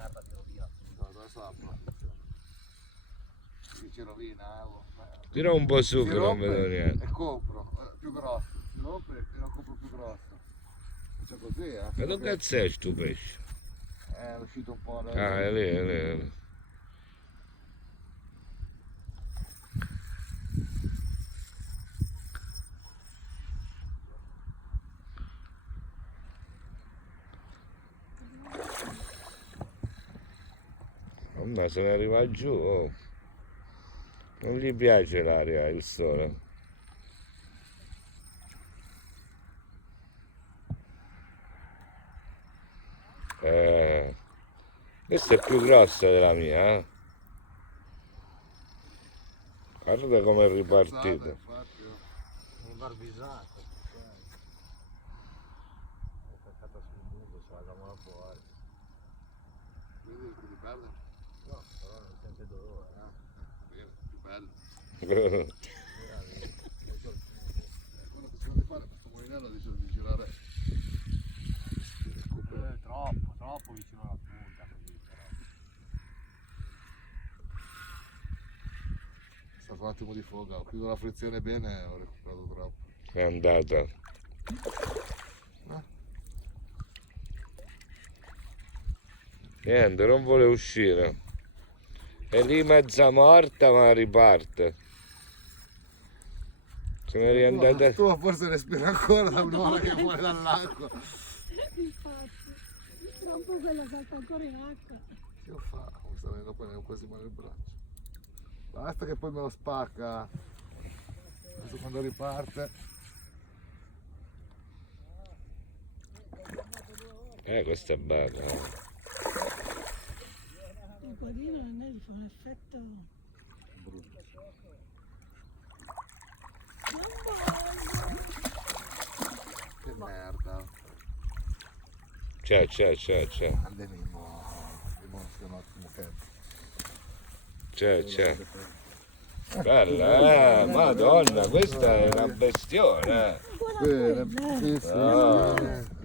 merda tiro via. No, adesso la si rovina. Tira un po' su Si che non rompe vedo niente. e compro più grosso. Si rompe e la compro più grosso. Faccio così, Ma dove cazzo è sto pesce? È uscito un po' da... Ah, è lì, è lì, è lì. Mamma, se ne arriva giù, oh. Non gli piace l'aria, il sole. Questa è più grossa della mia, eh. Guarda come è ripartito. Infatti, Un barbisato. È attaccata sul muso, se la gamma fuori. vedi più bello? No, però non sente dolore. Bene, più bello. Meraviglia. Quello che si deve fare, questo molinello dice di girare. Troppo vicino alla punta così però. È stato un attimo di foga, ho chiuso la frizione bene e ho recuperato troppo. È andata. Niente, non vuole uscire. È lì mezza morta ma riparte. Se ne è riandata. Tu forse respira ancora da un'ora che è fuori dall'acqua. Infatti, tra un po' quella salta ancora in acqua. Che fa? Mi sta venendo poi quasi male il braccio. Basta che poi me lo spacca. Adesso quando riparte. Questa è bella. Il codino non è, gli fa un effetto. Che merda. C'è. Grande Mimo. Mimo è un ottimo che. C'è. Bella, madonna, questa è una bestione. Bene, sì, sì. Ah. Bene.